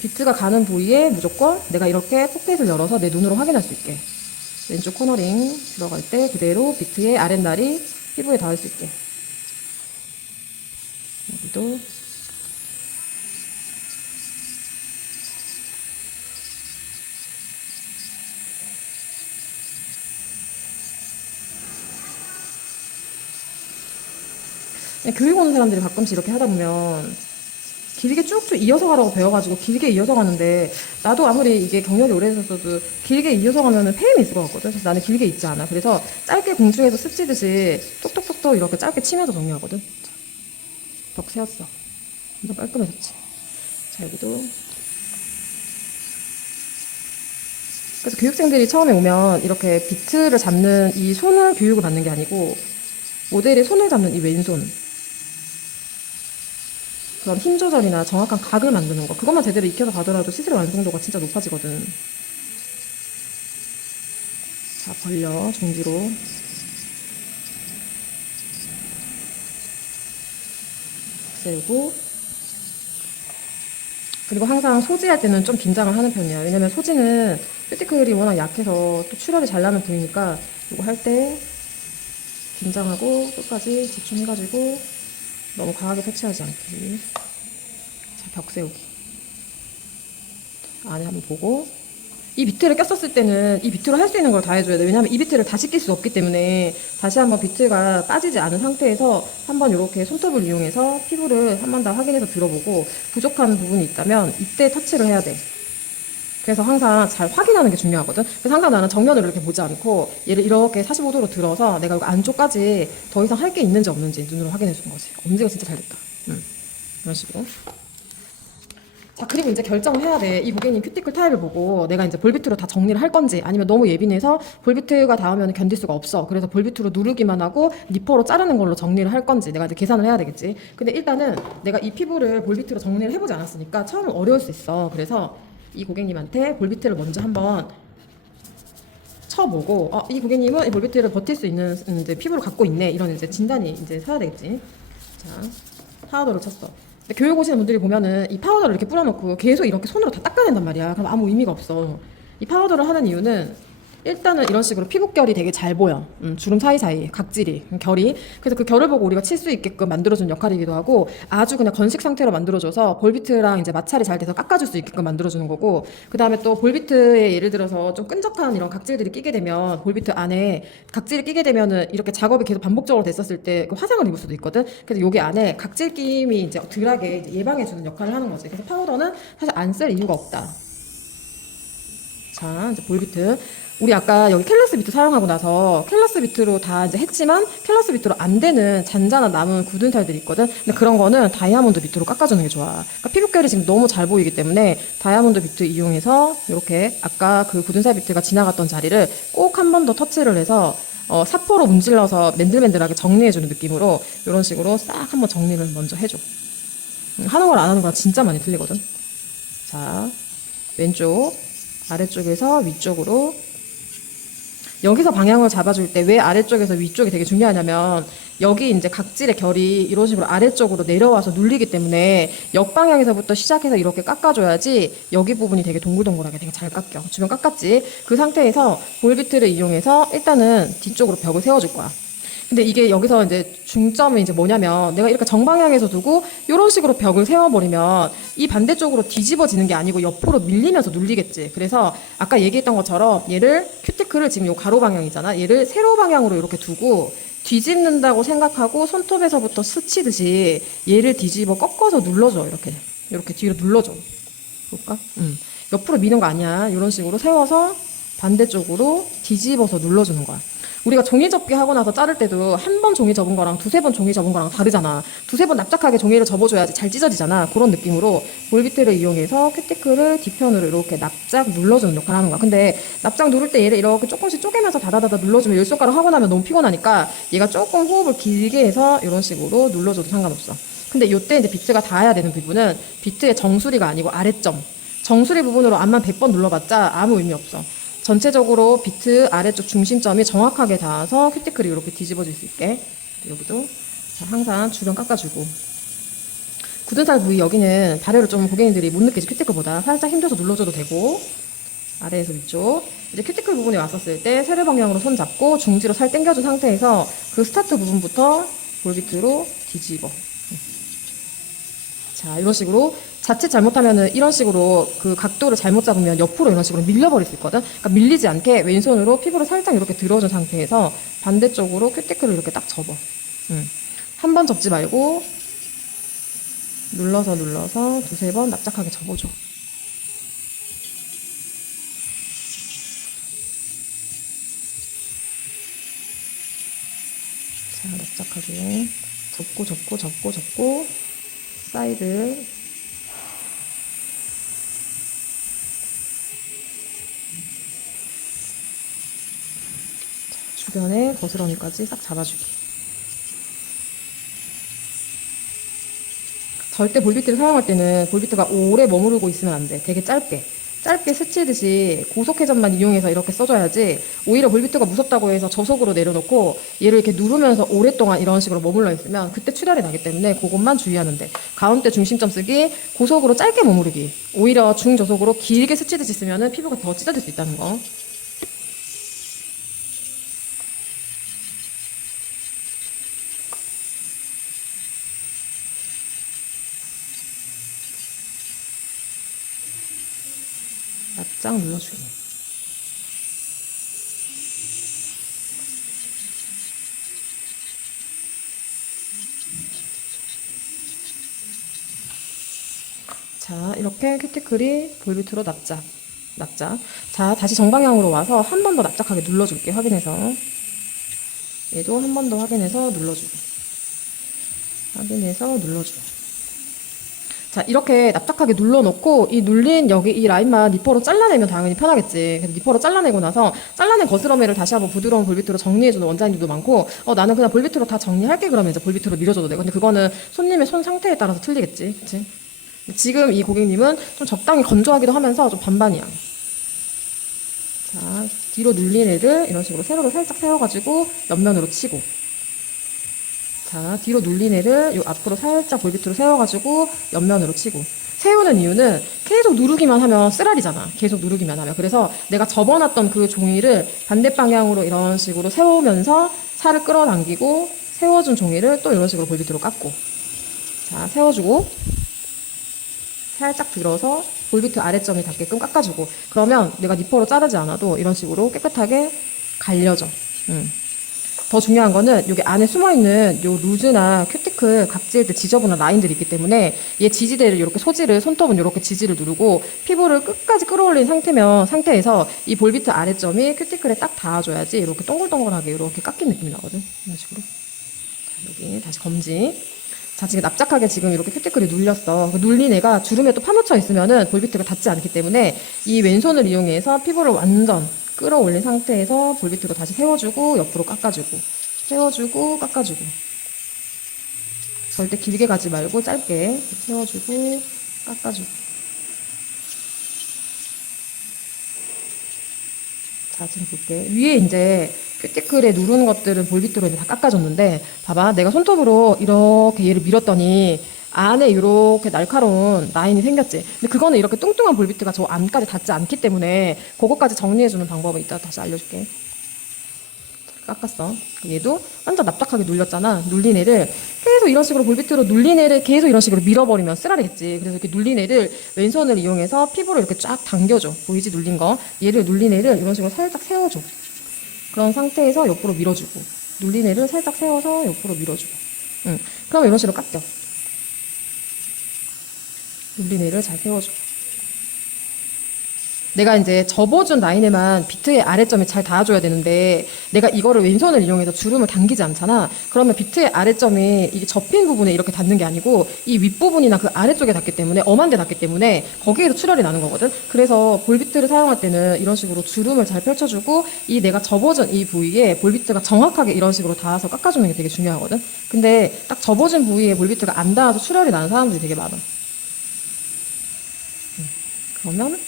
비트가 가는 부위에 무조건 내가 이렇게 포켓을 열어서 내 눈으로 확인할 수 있게 왼쪽 코너링 들어갈 때 그대로 비트의 아랫날이 피부에 닿을 수 있게 여기도 교육 오는 사람들이 가끔씩 이렇게 하다 보면 길게 쭉쭉 이어서 가라고 배워가지고 길게 이어서 가는데 나도 아무리 이게 경력이 오래됐어도 길게 이어서 가면은 페임이 있을 것 같거든. 그래서 나는 길게 있지 않아. 그래서 짧게 공중에서 스치듯이 톡톡톡톡 이렇게 짧게 치면서 정리하거든. 자, 벽 세웠어. 완전 깔끔해졌지. 자, 여기도. 그래서 교육생들이 처음에 오면 이렇게 비트를 잡는 이 손을 교육을 받는 게 아니고 모델이 손을 잡는 이 왼손 그런 힘 조절이나 정확한 각을 만드는 거 그것만 제대로 익혀서 가더라도 시술의 완성도가 진짜 높아지거든. 자, 벌려 중지로 세우고 그리고 항상 소지할 때는 좀 긴장을 하는 편이야. 왜냐면 소지는 큐티클이 워낙 약해서 또 출혈이 잘 나는 부위니까 이거 할 때 긴장하고 끝까지 집중해가지고 너무 과하게 터치하지 않기. 자, 벽 세우기. 안에 한번 보고 이 비트를 꼈었을 때는 이 비트로 할 수 있는 걸 다 해줘야 돼. 왜냐하면 이 비트를 다시 낄 수 없기 때문에 다시 한번 비트가 빠지지 않은 상태에서 한번 이렇게 손톱을 이용해서 피부를 한 번 더 확인해서 들어보고 부족한 부분이 있다면 이때 터치를 해야 돼. 그래서 항상 잘 확인하는 게 중요하거든. 그래서 항상 나는 정면으로 이렇게 보지 않고 얘를 이렇게 45도로 들어서 내가 여기 안쪽까지 더 이상 할 게 있는지 없는지 눈으로 확인해 주는 거지. 엄지가 진짜 잘 됐다. 이런 식으로. 자, 그리고 이제 결정을 해야 돼. 이 고객님 큐티클 타입을 보고 내가 이제 볼비트로 다 정리를 할 건지 아니면 너무 예민해서 볼비트가 닿으면 견딜 수가 없어. 그래서 볼비트로 누르기만 하고 니퍼로 자르는 걸로 정리를 할 건지 내가 이제 계산을 해야 되겠지. 근데 일단은 내가 이 피부를 볼비트로 정리를 해보지 않았으니까 처음은 어려울 수 있어. 그래서 이 고객님한테 볼비트를 먼저 한번 쳐보고 이 고객님은 이 볼비트를 버틸 수 있는 이제 피부를 갖고 있네. 이런 이제 진단이 이제 서야 되겠지. 자, 파우더를 쳤어. 근데 교육 오시는 분들이 보면은 이 파우더를 이렇게 뿌려놓고 계속 이렇게 손으로 다 닦아낸단 말이야. 그럼 아무 의미가 없어. 이 파우더를 하는 이유는 일단은 이런 식으로 피부결이 되게 잘 보여. 주름 사이사이, 각질이, 결이. 그래서 그 결을 보고 우리가 칠 수 있게끔 만들어준 역할이기도 하고 아주 그냥 건식 상태로 만들어줘서 볼비트랑 이제 마찰이 잘 돼서 깎아줄 수 있게끔 만들어주는 거고 그 다음에 또 볼비트에 예를 들어서 좀 끈적한 이런 각질들이 끼게 되면 볼비트 안에 각질이 끼게 되면은 이렇게 작업이 계속 반복적으로 됐었을 때 화상을 입을 수도 있거든. 그래서 여기 안에 각질 끼임이 이제 덜하게 이제 예방해주는 역할을 하는 거지. 그래서 파우더는 사실 안 쓸 이유가 없다. 자, 이제 볼비트. 우리 아까 여기 켈러스 비트 사용하고 나서 켈러스 비트로 다 이제 했지만 켈러스 비트로 안 되는 잔잔한 남은 굳은 살들이 있거든. 근데 그런 거는 다이아몬드 비트로 깎아주는 게 좋아. 그러니까 피부결이 지금 너무 잘 보이기 때문에 다이아몬드 비트 이용해서 이렇게 아까 그 굳은 살 비트가 지나갔던 자리를 꼭 한 번 더 터치를 해서 사포로 문질러서 맨들맨들하게 정리해주는 느낌으로 이런 식으로 싹 한번 정리를 먼저 해줘. 하는 걸 안 하는 거랑 진짜 많이 틀리거든. 자, 왼쪽 아래쪽에서 위쪽으로 여기서 방향을 잡아줄 때 왜 아래쪽에서 위쪽이 되게 중요하냐면 여기 이제 각질의 결이 이런 식으로 아래쪽으로 내려와서 눌리기 때문에 역방향에서부터 시작해서 이렇게 깎아줘야지 여기 부분이 되게 동글동글하게 되게 잘 깎여. 주변 깎았지? 그 상태에서 볼비트를 이용해서 일단은 뒤쪽으로 벽을 세워줄 거야. 근데 이게 여기서 이제 중점이 이제 뭐냐면 내가 이렇게 정방향에서 두고 이런 식으로 벽을 세워버리면 이 반대쪽으로 뒤집어지는 게 아니고 옆으로 밀리면서 눌리겠지. 그래서 아까 얘기했던 것처럼 얘를 큐티클을 지금 요 가로 방향이잖아. 얘를 세로 방향으로 이렇게 두고 뒤집는다고 생각하고 손톱에서부터 스치듯이 얘를 뒤집어 꺾어서 눌러줘. 이렇게 뒤로 눌러줘. 볼까? 옆으로 미는 거 아니야. 이런 식으로 세워서 반대쪽으로 뒤집어서 눌러주는 거야. 우리가 종이 접기 하고 나서 자를 때도 한 번 종이 접은 거랑 두세 번 종이 접은 거랑 다르잖아. 두세 번 납작하게 종이를 접어줘야지 잘 찢어지잖아. 그런 느낌으로 볼비트를 이용해서 큐티클을 뒤편으로 이렇게 납작 눌러주는 역할을 하는 거야. 근데 납작 누를 때 얘를 이렇게 조금씩 쪼개면서 다다다다 눌러주면 열 손가락 하고 나면 너무 피곤하니까 얘가 조금 호흡을 길게 해서 이런 식으로 눌러줘도 상관없어. 근데 이때 이제 비트가 닿아야 되는 부분은 비트의 정수리가 아니고 아래점. 정수리 부분으로 암만 100번 눌러봤자 아무 의미 없어. 전체적으로 비트 아래쪽 중심점이 정확하게 닿아서 큐티클이 이렇게 뒤집어질 수 있게 여기도 항상 주변 깎아주고 굳은 살 부위 여기는 다리를 좀 고객님들이 못 느끼지 큐티클보다 살짝 힘줘서 눌러줘도 되고 아래에서 위쪽 이제 큐티클 부분에 왔었을 때 세로 방향으로 손 잡고 중지로 살 당겨준 상태에서 그 스타트 부분부터 볼비트로 뒤집어. 자, 이런 식으로 자칫 잘못하면은 이런 식으로 그 각도를 잘못 잡으면 옆으로 이런 식으로 밀려버릴 수 있거든. 그러니까 밀리지 않게 왼손으로 피부를 살짝 이렇게 들어준 상태에서 반대쪽으로 큐티클을 이렇게 딱 접어. 한 번 접지 말고 눌러서 두세 번 납작하게 접어줘. 자, 납작하게 접고 사이드 주변에 거스러니까지 싹 잡아주기. 절대 볼비트를 사용할 때는 볼비트가 오래 머무르고 있으면 안 돼. 되게 짧게 스치듯이 고속 회전만 이용해서 이렇게 써줘야지. 오히려 볼비트가 무섭다고 해서 저속으로 내려놓고 얘를 이렇게 누르면서 오랫동안 이런 식으로 머물러 있으면 그때 출혈이 나기 때문에 그것만 주의하면 돼. 가운데 중심점 쓰기, 고속으로 짧게 머무르기. 오히려 중저속으로 길게 스치듯이 쓰면은 피부가 더 찢어질 수 있다는 거. 납작 눌러주기. 자, 이렇게 큐티클이 볼비트로 납작. 납작. 자, 다시 정방향으로 와서 한 번 더 납작하게 눌러줄게. 확인해서. 얘도 한 번 더 확인해서 눌러주고. 확인해서 눌러주고. 자, 이렇게 납작하게 눌러놓고 이 눌린 여기 이 라인만 니퍼로 잘라내면 당연히 편하겠지. 그래서 니퍼로 잘라내고 나서 잘라낸 거스러미를 다시 한번 부드러운 볼비트로 정리해주는 원장님도 많고, 나는 그냥 볼비트로 다 정리할게 그러면 이제 볼비트로 밀어줘도 돼. 근데 그거는 손님의 손 상태에 따라서 틀리겠지. 그치? 지금 이 고객님은 좀 적당히 건조하기도 하면서 좀 반반이야. 자, 뒤로 눌린 애를 이런 식으로 세로로 살짝 세워가지고 옆면으로 치고, 자, 뒤로 눌린 애를 요 앞으로 살짝 볼비트로 세워가지고 옆면으로 치고. 세우는 이유는 계속 누르기만 하면 쓰라리잖아. 계속 누르기만 하면. 그래서 내가 접어놨던 그 종이를 반대 방향으로 이런 식으로 세우면서 살을 끌어당기고, 세워준 종이를 또 이런 식으로 볼비트로 깎고. 자, 세워주고 살짝 들어서 볼비트 아래점이 닿게끔 깎아주고. 그러면 내가 니퍼로 자르지 않아도 이런 식으로 깨끗하게 갈려져. 더 중요한 거는 여기 안에 숨어있는 요 루즈나 큐티클 각질들 지저분한 라인들이 있기 때문에 얘 지지대를 이렇게 소지를 손톱은 이렇게 지지를 누르고 피부를 끝까지 끌어올린 상태에서 이 볼비트 아래점이 큐티클에 딱 닿아줘야지 이렇게 동글동글하게 이렇게 깎인 느낌이 나거든. 이런 식으로. 자, 여기 다시 검지. 자, 지금 납작하게 지금 이렇게 큐티클이 눌렸어. 눌린 애가 주름에 또 파묻혀 있으면은 볼비트가 닿지 않기 때문에 이 왼손을 이용해서 피부를 완전 끌어올린 상태에서 볼비트로 다시 세워주고 옆으로 깎아주고, 세워주고 깎아주고. 절대 길게 가지 말고 짧게 세워주고 깎아주고. 자, 지금 볼게. 위에 이제 큐티클에 누르는 것들은 볼비트로 이제 다 깎아줬는데, 봐봐. 내가 손톱으로 이렇게 얘를 밀었더니 안에 이렇게 날카로운 라인이 생겼지. 근데 그거는 이렇게 뚱뚱한 볼비트가 저 안까지 닿지 않기 때문에 그거까지 정리해주는 방법을 이따 다시 알려줄게. 깎았어. 얘도 완전 납작하게 눌렸잖아. 눌린 애를 계속 이런 식으로 볼비트로 눌린 애를 계속 이런 식으로 밀어버리면 쓰라리겠지. 그래서 이렇게 눌린 애를 왼손을 이용해서 피부를 이렇게 쫙 당겨줘. 보이지? 눌린 거. 얘를 눌린 애를 이런 식으로 살짝 세워줘. 그런 상태에서 옆으로 밀어주고, 눌린 애를 살짝 세워서 옆으로 밀어주고. 그럼 이런 식으로 깎여. 눌린 애를 잘 세워줘. 내가 이제 접어준 라인에만 비트의 아래점이 잘 닿아줘야 되는데, 내가 이거를 왼손을 이용해서 주름을 당기지 않잖아. 그러면 비트의 아래점이 이게 접힌 부분에 이렇게 닿는 게 아니고 이 윗부분이나 그 아래쪽에 닿기 때문에, 엄한 데 닿기 때문에 거기에서 출혈이 나는 거거든. 그래서 볼비트를 사용할 때는 이런 식으로 주름을 잘 펼쳐주고, 이 내가 접어준 이 부위에 볼비트가 정확하게 이런 식으로 닿아서 깎아주는 게 되게 중요하거든. 근데 딱 접어진 부위에 볼비트가 안 닿아서 출혈이 나는 사람들이 되게 많아. 그러면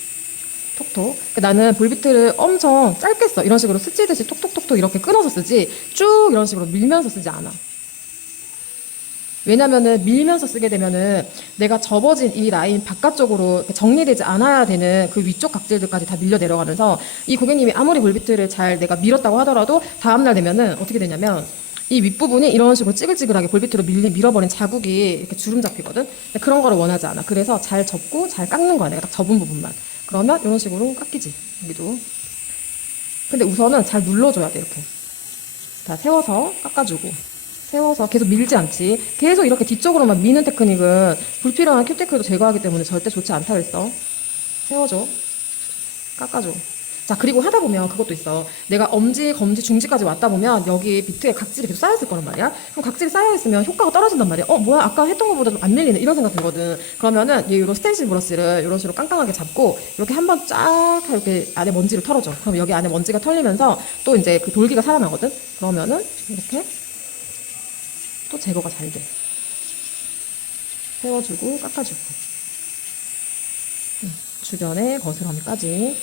톡톡. 나는 볼비트를 엄청 짧게 써. 이런 식으로 스치듯이 톡톡톡톡 이렇게 끊어서 쓰지, 쭉 이런 식으로 밀면서 쓰지 않아. 왜냐면은 밀면서 쓰게 되면은 내가 접어진 이 라인 바깥쪽으로 정리되지 않아야 되는 그 위쪽 각질들까지 다 밀려 내려가면서, 이 고객님이 아무리 볼비트를 잘 내가 밀었다고 하더라도 다음날 되면은 어떻게 되냐면 이 윗부분이 이런 식으로 찌글찌글하게 볼비트로 밀어버린 자국이 이렇게 주름 잡히거든. 근데 그런 거를 원하지 않아. 그래서 잘 접고 잘 깎는 거야. 내가 딱 접은 부분만. 그러면 이런 식으로 깎이지. 여기도. 근데 우선은 잘 눌러줘야 돼. 이렇게 다 세워서 깎아주고, 세워서 계속 밀지 않지. 계속 이렇게 뒤쪽으로만 미는 테크닉은 불필요한 큐티클도 제거하기 때문에 절대 좋지 않다 그랬어. 세워줘. 깎아줘. 자, 그리고 하다 보면 그것도 있어. 내가 엄지, 검지, 중지까지 왔다 보면 여기 비트에 각질이 계속 쌓여있을 거란 말이야. 그럼 각질이 쌓여있으면 효과가 떨어진단 말이야. 뭐야, 아까 했던 것보다 좀 안 밀리네, 이런 생각 들거든. 그러면은 얘 이런 스테인실 브러쉬를 이런 식으로 깡깡하게 잡고 이렇게 한번 쫙 이렇게 안에 먼지를 털어줘. 그럼 여기 안에 먼지가 털리면서 또 이제 그 돌기가 살아나거든. 그러면은 이렇게 또 제거가 잘 돼. 세워주고 깎아주고, 주변에 거스러미까지.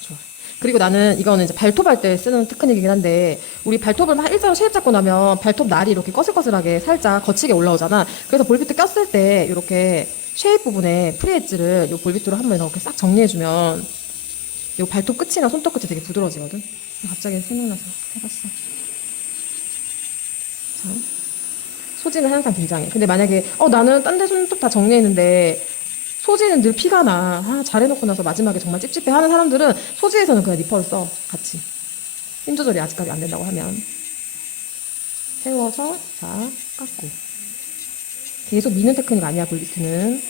좋아. 그리고 나는 이거는 이제 발톱 할 때 쓰는 테크닉이긴 한데, 우리 발톱을 막 일자로 쉐입 잡고 나면 발톱 날이 이렇게 거슬거슬하게 살짝 거치게 올라오잖아. 그래서 볼비트 꼈을 때 이렇게 쉐입 부분에 프리엣지를 요 볼비트로 한번 이렇게 싹 정리해주면 요 발톱 끝이나 손톱 끝이 되게 부드러워지거든. 갑자기 생각나서 해봤어. 자, 소지는 항상 긴장해. 근데 만약에 나는 딴 데 손톱 다 정리했는데 소지는 늘 피가 나. 잘해놓고 나서 마지막에 정말 찝찝해 하는 사람들은 소지에서는 그냥 니퍼를 써. 같이. 힘 조절이 아직까지 안 된다고 하면. 세워서, 자, 깎고. 계속 미는 테크닉 아니야, 볼비트는.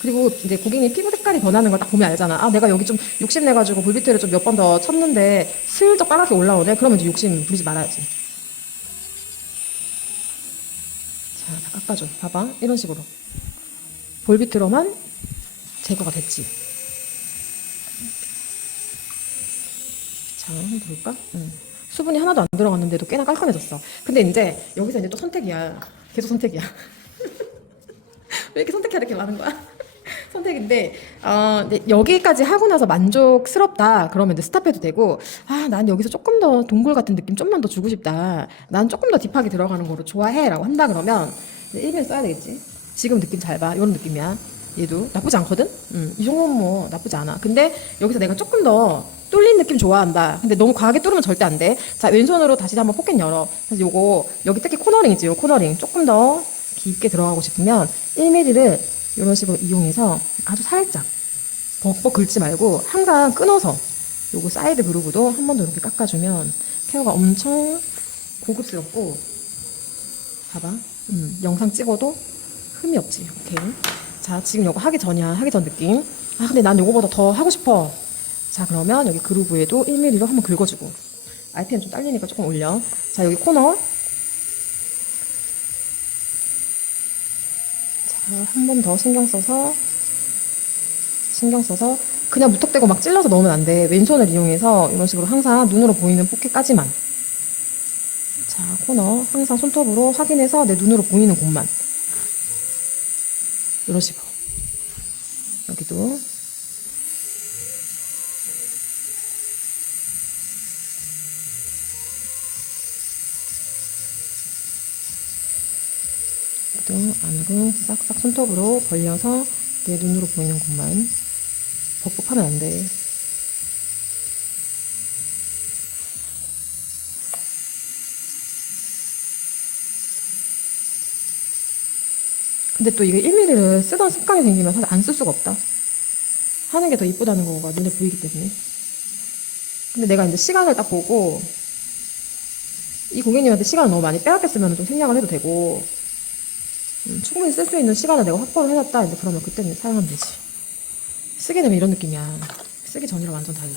그리고 이제 고객님 피부 색깔이 변하는 걸 딱 보면 알잖아. 아, 내가 여기 좀 욕심내가지고 볼비트를 좀 몇 번 더 쳤는데 슬쩍 빨갛게 올라오네. 그러면 이제 욕심 부리지 말아야지. 자, 다 깎아줘. 봐봐. 이런 식으로. 볼비트로만 제거가 됐지. 자, 한번 볼까? 수분이 하나도 안 들어갔는데도 꽤나 깔끔해졌어. 근데 이제 여기서 이제 또 선택이야. 계속 선택이야. 왜 이렇게 선택해야 돼? 이렇게 많은 거야? 선택인데, 근데 여기까지 하고 나서 만족스럽다. 그러면 이제 스탑해도 되고, 아, 난 여기서 조금 더 동굴 같은 느낌 좀만 더 주고 싶다. 난 조금 더 딥하게 들어가는 거로 좋아해. 라고 한다 그러면, 1mm 써야 되겠지. 지금 느낌 잘 봐. 이런 느낌이야. 얘도 나쁘지 않거든? 이 정도면 뭐 나쁘지 않아. 근데 여기서 내가 조금 더 뚫린 느낌 좋아한다. 근데 너무 과하게 뚫으면 절대 안 돼. 자, 왼손으로 다시 한번 포켓 열어. 그래서 요거, 여기 특히 코너링 있지, 요 코너링. 조금 더 깊게 들어가고 싶으면 1mm를 이런 식으로 이용해서 아주 살짝 벅벅 긁지 말고 항상 끊어서 요거 사이드 그루브도 한 번 더 이렇게 깎아주면 케어가 엄청 고급스럽고, 봐봐. 영상 찍어도 흠이 없지. 오케이. 자, 지금 요거 하기 전이야. 하기 전 느낌. 아, 근데 난 요거보다 더 하고 싶어. 자, 그러면 여기 그루브에도 1mm로 한번 긁어주고, RPM 좀 딸리니까 조금 올려. 자, 여기 코너. 자, 한 번 더 신경 써서 그냥 무턱대고 막 찔러서 넣으면 안 돼. 왼손을 이용해서 이런 식으로 항상 눈으로 보이는 포켓까지만. 자, 코너 항상 손톱으로 확인해서 내 눈으로 보이는 곳만. 이런 식으로. 여기도. 또 안으로 싹싹 손톱으로 벌려서 내 눈으로 보이는 곳만. 벅벅하면 안 돼. 근데 또 이게 1mm를 쓰던 습관이 생기면 사실 안 쓸 수가 없다. 하는 게 더 이쁘다는 거가 눈에 보이기 때문에. 근데 내가 이제 시간을 딱 보고, 이 고객님한테 시간을 너무 많이 빼앗겼으면 좀 생략을 해도 되고, 충분히 쓸 수 있는 시간을 내가 확보를 해놨다. 이제 그러면 그때는 사용하면 되지. 쓰게 되면 이런 느낌이야. 쓰기 전이랑 완전 달라.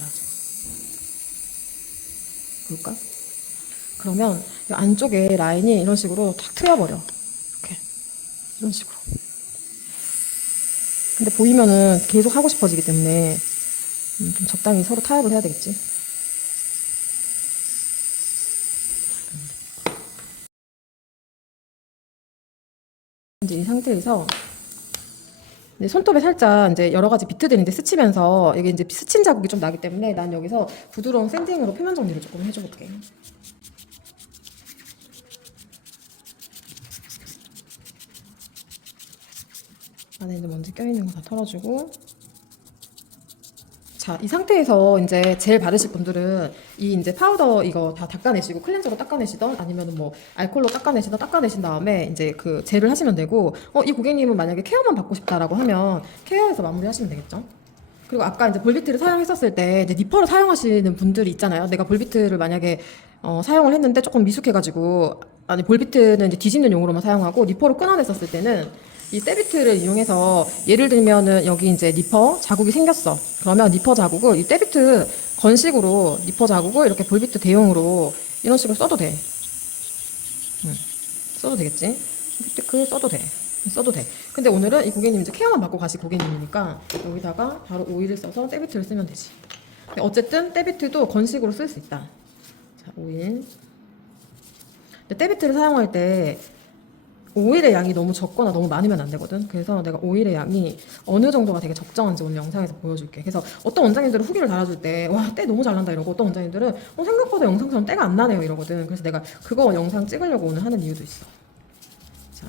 볼까? 그러면 이 안쪽에 라인이 이런 식으로 탁 트여버려. 이렇게. 이런 식으로. 근데 보이면은 계속 하고 싶어지기 때문에 좀 적당히 서로 타협을 해야 되겠지. 이제 이 상태에서 이제 손톱에 살짝 이제 여러 가지 비트들이 이제 스치면서 이게 이제 스친 자국이 좀 나기 때문에 난 여기서 부드러운 샌딩으로 표면 정리를 조금 해줘볼게. 안에 이제 먼지 껴있는 거 다 털어주고. 자, 이 상태에서 이제 젤 바르실 분들은 이 이제 파우더 이거 다 닦아내시고 클렌저로 닦아내시던 아니면 뭐 알콜로 닦아내신 다음에 이제 그 젤을 하시면 되고, 이 고객님은 만약에 케어만 받고 싶다라고 하면 케어해서 마무리 하시면 되겠죠. 그리고 아까 이제 볼비트를 사용했었을 때 이제 니퍼를 사용하시는 분들이 있잖아요. 내가 볼비트를 만약에 사용을 했는데 조금 미숙해가지고, 아니 볼비트는 이제 뒤집는 용으로만 사용하고 니퍼로 끊어냈었을 때는 이 때비트를 이용해서 예를 들면은 여기 이제 니퍼 자국이 생겼어. 그러면 니퍼 자국을 이 때비트 건식으로 니퍼 자국을 이렇게 볼비트 대용으로 이런 식으로 써도 돼. 써도 되겠지? 립스티크 써도 돼. 써도 돼. 근데 오늘은 이 고객님 이제 케어만 받고 가실 고객님이니까 여기다가 바로 오일을 써서 때비트를 쓰면 되지. 근데 어쨌든 때비트도 건식으로 쓸 수 있다. 자, 오일. 근데 때비트를 사용할 때 오일의 양이 너무 적거나 너무 많으면 안 되거든. 그래서 내가 오일의 양이 어느 정도가 되게 적정한지 오늘 영상에서 보여줄게. 그래서 어떤 원장님들은 후기를 달아줄 때 와, 때 너무 잘 난다 이러고, 어떤 원장님들은 생각보다 영상처럼 때가 안 나네요 이러거든. 그래서 내가 그거 영상 찍으려고 오늘 하는 이유도 있어. 자,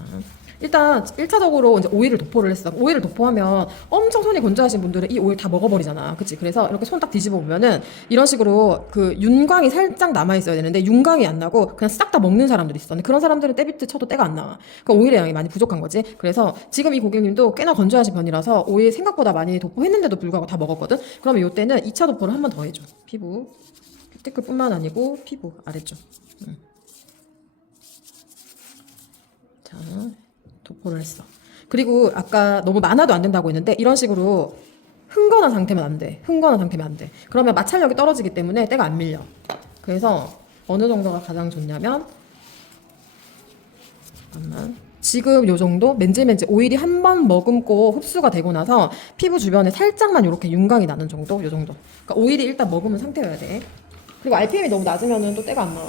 일단 1차적으로 이제 오일을 도포를 했어. 오일을 도포하면 엄청 손이 건조하신 분들은 이 오일 다 먹어버리잖아. 그치? 그래서 이렇게 손 딱 뒤집어 보면은 이런 식으로 그 윤광이 살짝 남아있어야 되는데 윤광이 안 나고 그냥 싹 다 먹는 사람들이 있어. 근데 그런 사람들은 때비트 쳐도 때가 안 나와. 그 오일의 양이 많이 부족한 거지. 그래서 지금 이 고객님도 꽤나 건조하신 편이라서 오일 생각보다 많이 도포했는데도 불구하고 다 먹었거든? 그러면 이때는 2차 도포를 한 번 더 해줘. 피부. 큐티클뿐만 아니고 피부 아래쪽. 자, 도포를 했어. 그리고 아까 너무 많아도 안 된다고 했는데 이런 식으로 흥건한 상태면 안 돼. 흥건한 상태면 안 돼. 그러면 마찰력이 떨어지기 때문에 때가 안 밀려. 그래서 어느 정도가 가장 좋냐면 잠깐만. 지금 요 정도 맨질맨질 오일이 한 번 머금고 흡수가 되고 나서 피부 주변에 살짝만 이렇게 윤곽이 나는 정도? 요 정도. 그러니까 오일이 일단 머금은 상태여야 돼. 그리고 RPM이 너무 낮으면 또 때가 안 나와.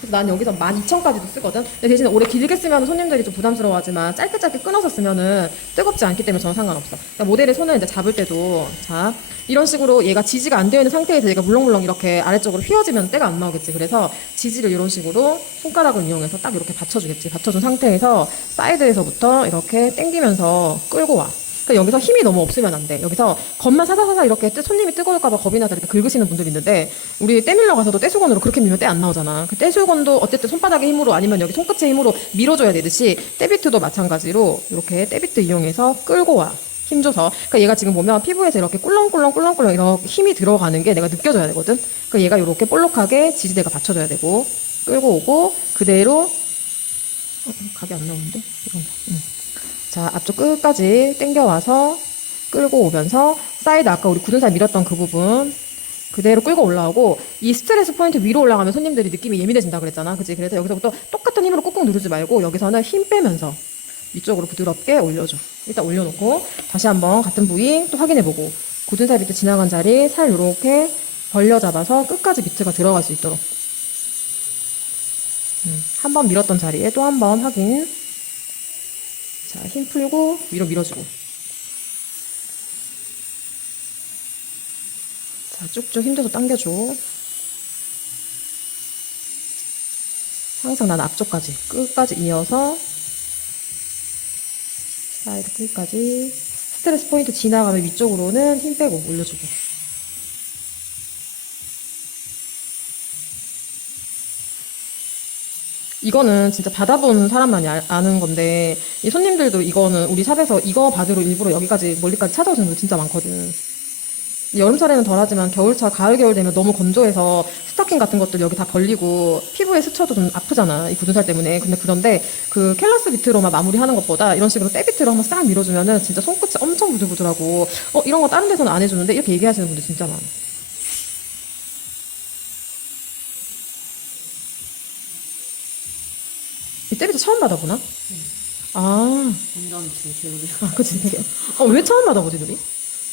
그래서 난 여기서 12,000까지도 쓰거든. 근데 대신에 오래 길게 쓰면 손님들이 좀 부담스러워하지만 짧게 끊어서 쓰면은 뜨겁지 않기 때문에 저는 상관없어. 그러니까 모델의 손을 이제 잡을 때도 자 이런 식으로 얘가 지지가 안 되어 있는 상태에서 얘가 물렁물렁 이렇게 아래쪽으로 휘어지면 때가 안 나오겠지. 그래서 지지를 이런 식으로 손가락을 이용해서 딱 이렇게 받쳐주겠지. 받쳐준 상태에서 사이드에서부터 이렇게 당기면서 끌고 와. 그러니까 여기서 힘이 너무 없으면 안 돼. 여기서 겉만 사사사사 이렇게 손님이 뜨거울까봐 겁이 나서 이렇게 긁으시는 분들이 있는데 우리 떼밀러 가서도 떼수건으로 그렇게 밀면 때 안 나오잖아. 그 떼수건도 어쨌든 손바닥의 힘으로 아니면 여기 손끝의 힘으로 밀어줘야 되듯이 떼비트도 마찬가지로 이렇게 떼비트 이용해서 끌고 와. 힘줘서. 그러니까 얘가 지금 보면 피부에서 이렇게 꿀렁꿀렁 이렇게 힘이 들어가는 게 내가 느껴져야 되거든. 그러니까 얘가 이렇게 볼록하게 지지대가 받쳐줘야 되고 끌고 오고 그대로 각이 안 나오는데 이런 거. 자, 앞쪽 끝까지 당겨와서 끌고 오면서 사이드 아까 우리 굳은 살 밀었던 그 부분 그대로 끌고 올라오고 이 스트레스 포인트 위로 올라가면 손님들이 느낌이 예민해진다 그랬잖아. 그치? 그래서 여기서부터 똑같은 힘으로 꾹꾹 누르지 말고 여기서는 힘 빼면서 위쪽으로 부드럽게 올려줘. 일단 올려놓고 다시 한번 같은 부위 또 확인해보고 굳은 살 밑에 지나간 자리 살 요렇게 벌려 잡아서 끝까지 비트가 들어갈 수 있도록 한 번 밀었던 자리에 또 한 번 확인. 자, 힘 풀고 위로 밀어주고. 자, 쭉쭉 힘줘서 당겨줘. 항상 난 앞쪽까지, 끝까지 이어서 사이드 끝까지 스트레스 포인트 지나가면 위쪽으로는 힘 빼고 올려주고. 이거는 진짜 받아본 사람만이 아는 건데 이 손님들도 이거는 우리 샵에서 이거 받으러 일부러 여기까지 멀리까지 찾아오시는 분들 진짜 많거든. 여름철에는 덜하지만 겨울철, 가을, 겨울 되면 너무 건조해서 스타킹 같은 것들 여기 다 걸리고 피부에 스쳐도 좀 아프잖아. 이 굳은 살 때문에. 그런데 그 켈러스 비트로만 마무리하는 것보다 이런 식으로 때 비트로 한번 싹 밀어주면은 진짜 손끝이 엄청 부들부들하고 이런 거 다른 데서는 안 해주는데 이렇게 얘기하시는 분들 진짜 많아. 이 때비트 처음 받아보나? 아, 완전 제대로. 그치. 되게. 왜 처음 받아보지, 둘이?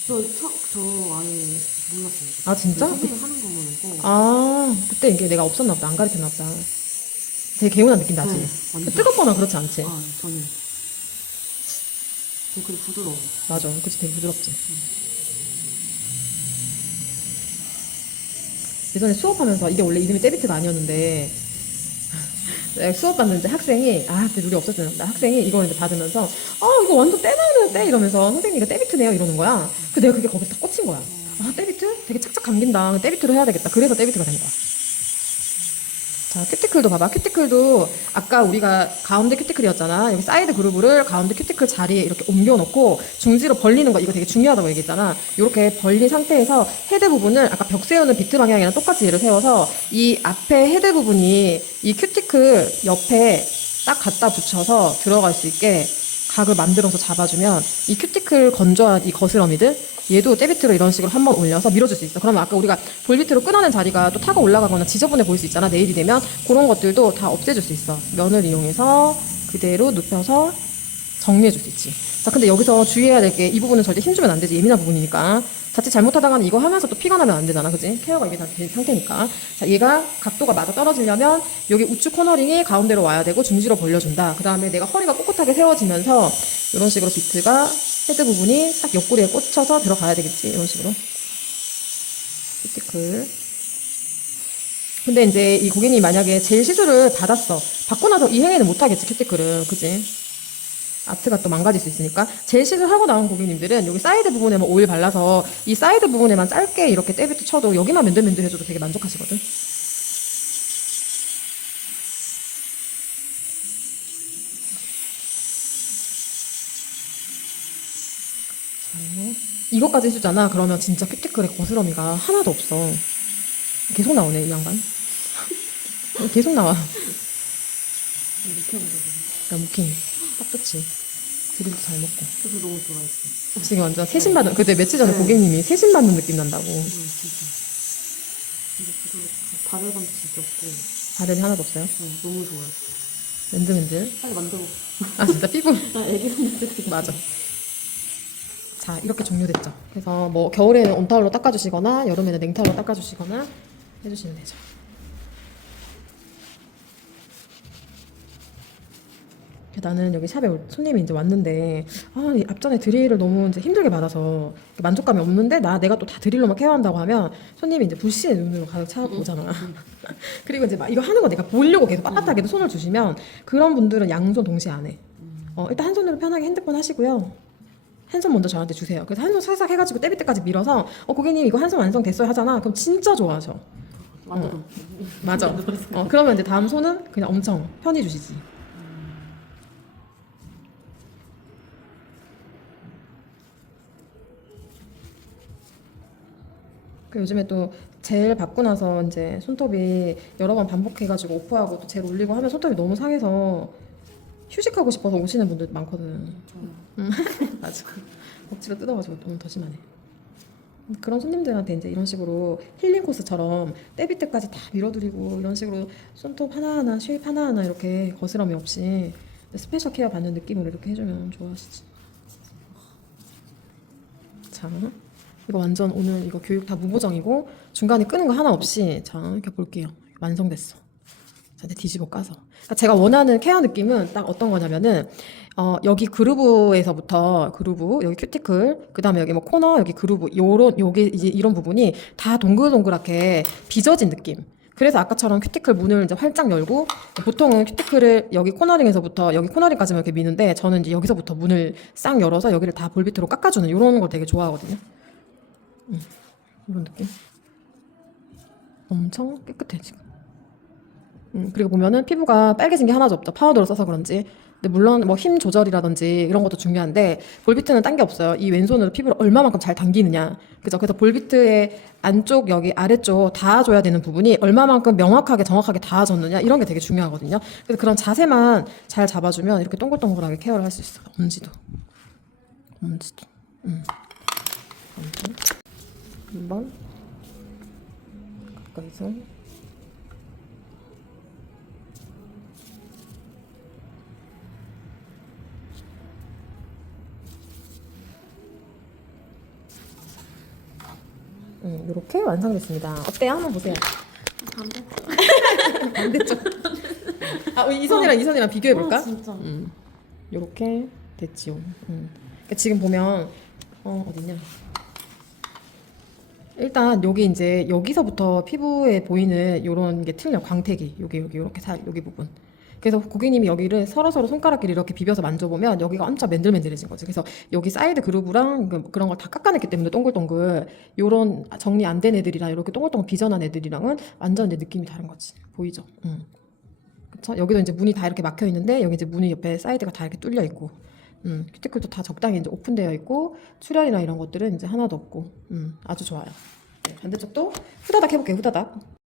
저 아예 몰랐어요. 아, 진짜? 선생님 하는 것만 보고. 아, 그때 이게 내가 없었나 보다. 안 가르쳤나 보다. 되게 개운한 느낌 나지? 완전. 뜨겁거나 그렇지 않지? 저는. 되게 부드러워. 맞아. 그치, 되게 부드럽지. 예전에 수업하면서 이게 원래 이름이 때비트가 아니었는데 내가 수업 받는데 학생이 그때 우리 없었잖아. 학생이 이걸 이제 받으면서 이거 완전 때나는 때 이러면서 선생님 이거 때비트네요 이러는 거야. 그 내가 그게 거기서 딱 꽂힌 거야. 때비트? 되게 착착 감긴다. 때비트로 해야 되겠다. 그래서 때비트가 된 거야. 자, 큐티클도 봐봐. 큐티클도 아까 우리가 가운데 큐티클이었잖아. 여기 사이드 그루브를 가운데 큐티클 자리에 이렇게 옮겨놓고 중지로 벌리는 거 이거 되게 중요하다고 얘기했잖아. 이렇게 벌린 상태에서 헤드 부분을 아까 벽 세우는 비트 방향이랑 똑같이 얘를 세워서 이 앞에 헤드 부분이 이 큐티클 옆에 딱 갖다 붙여서 들어갈 수 있게 각을 만들어서 잡아주면 이 큐티클 건조한 이 거스러미들 얘도 때비트로 이런 식으로 한번 올려서 밀어줄 수 있어. 그러면 아까 우리가 볼비트로 끊어낸 자리가 또 타고 올라가거나 지저분해 보일 수 있잖아. 내일이 되면 그런 것들도 다 없애줄 수 있어. 면을 이용해서 그대로 눕혀서 정리해줄 수 있지. 자, 근데 여기서 주의해야 될 게 이 부분은 절대 힘주면 안 되지. 예민한 부분이니까. 자칫 잘못하다가는 이거 하면서 또 피가 나면 안 되잖아. 그지? 케어가 이게 다 된 상태니까. 자, 얘가 각도가 맞아 떨어지려면 여기 우측 코너링이 가운데로 와야 되고 중지로 벌려준다. 그 다음에 내가 허리가 꼿꼿하게 세워지면서 이런 식으로 비트가 헤드 부분이 딱 옆구리에 꽂혀서 들어가야 되겠지. 이런 식으로. 큐티클. 근데 이제 이 고객님이 만약에 젤 시술을 받았어. 받고 나서 이 행위는 못하겠지. 큐티클을. 그지? 아트가 또 망가질 수 있으니까 젤 시술하고 나온 고객님들은 여기 사이드 부분에만 오일 발라서 이 사이드 부분에만 짧게 이렇게 떼비트 쳐도 여기만 맨들맨들 해줘도 되게 만족하시거든. 이것까지 해주잖아. 그러면 진짜 큐티클의 거스러미가 하나도 없어. 계속 나오네 이 양반. 계속 나와. 이렇게 해보자고. 야, 무킹 딱 좋지. 드릴도 잘 먹고. 그래서 너무 좋아했어. 지금 완전 세심 받는, 그때 며칠 전에 고객님이 세심 받는 느낌 난다고. 진짜. 근데 부드럽고 발열감도 진짜 없고. 발열이 하나도 없어요. 너무 좋아했어. 맨들맨들. 빨리 만들어. 아, 진짜 피부. 나 애기 손들 맞아. 자, 이렇게 종료됐죠. 그래서 뭐 겨울에는 온타올로 닦아주시거나 여름에는 냉타올로 닦아주시거나 해주시면 되죠. 나는 여기 샵에 손님이 이제 왔는데 이 앞전에 드릴을 너무 이제 힘들게 받아서 만족감이 없는데 내가 또 다 드릴로만 케어한다고 하면 손님이 이제 불씨의 눈으로 가득 차오잖아. 그리고 이제 막 이거 하는 거 내가 보려고 계속 빳빳하게도 손을 주시면 그런 분들은 양손 동시에 안 해. 일단 한 손으로 편하게 핸드폰 하시고요. 한 손 먼저 저한테 주세요. 그래서 한 손 살짝 해가지고 떼비 때까지 밀어서 고객님 이거 한 손 완성됐어요 하잖아. 그럼 진짜 좋아하셔. 만들어. 맞아. 그러면 이제 다음 손은 그냥 엄청 편히 주시지. 그 요즘에 또 젤 받고 나서 이제 손톱이 여러 번 반복해가지고 오프하고 또 젤 올리고 하면 손톱이 너무 상해서 휴식하고 싶어서 오시는 분들 많거든. 맞아. 억지로 뜯어가지고 너무 더 심하네. 그런 손님들한테 이제 이런 식으로 힐링 코스처럼 떼비 때까지 다 밀어드리고 이런 식으로 손톱 하나하나 쉐입 하나하나 이렇게 거스럼이 없이 스페셜 케어 받는 느낌으로 이렇게 해주면 좋아하시지. 자, 이거 완전 오늘 이거 교육 다 무보정이고 중간에 끄는 거 하나 없이 자 이렇게 볼게요. 완성됐어. 자, 이제 뒤집어 까서. 그러니까 제가 원하는 케어 느낌은 딱 어떤 거냐면은 여기 그루브에서부터 그루브 여기 큐티클 그다음에 여기 뭐 코너 여기 그루브 요게 이제 이런 부분이 다 동글동글하게 빚어진 느낌. 그래서 아까처럼 큐티클 문을 이제 활짝 열고 보통은 큐티클을 여기 코너링에서부터 여기 코너링까지만 이렇게 미는데 저는 이제 여기서부터 문을 싹 열어서 여기를 다 볼빛으로 깎아주는 이런 걸 되게 좋아하거든요. 이런 느낌. 엄청 깨끗해 지금. 그리고 보면은 피부가 빨개진 게 하나도 없죠. 파우더를 써서 그런지. 근데 물론 뭐 힘 조절이라든지 이런 것도 중요한데 볼비트는 딴 게 없어요. 이 왼손으로 피부를 얼마만큼 잘 당기느냐. 그죠? 그래서 볼비트의 안쪽 여기 아래쪽 닿아줘야 되는 부분이 얼마만큼 명확하게 정확하게 닿아졌느냐 이런 게 되게 중요하거든요. 그래서 그런 자세만 잘 잡아주면 이렇게 동글동글하게 케어를 할 수 있어요. 엄지도. 한번 가까이서 이렇게 완성됐습니다. 어때요? 한번 보세요. 반대쪽. 이 손이랑 비교해 볼까? 진짜. 이렇게 됐지요. 그러니까 지금 보면 어디냐? 일단 여기 이제 여기서부터 피부에 보이는 요런 게 틀려. 광택이 여기 이렇게 여기 부분. 그래서 고객님이 여기를 서로서로 손가락끼리 이렇게 비벼서 만져보면 여기가 엄청 맨들맨들해진 거지. 그래서 여기 사이드 그루브랑 그런 걸 다 깎아냈기 때문에 동글동글 요런 정리 안 된 애들이랑 이렇게 동글동글 빚어난 애들이랑은 완전 이제 느낌이 다른 거지. 보이죠? 그쵸? 여기도 이제 문이 다 이렇게 막혀 있는데 여기 이제 문이 옆에 사이드가 다 이렇게 뚫려 있고 큐티클도 다 적당히 이제 오픈되어 있고 출혈이나 이런 것들은 이제 하나도 없고 아주 좋아요. 네, 반대쪽도 후다닥 해볼게요. 후다닥.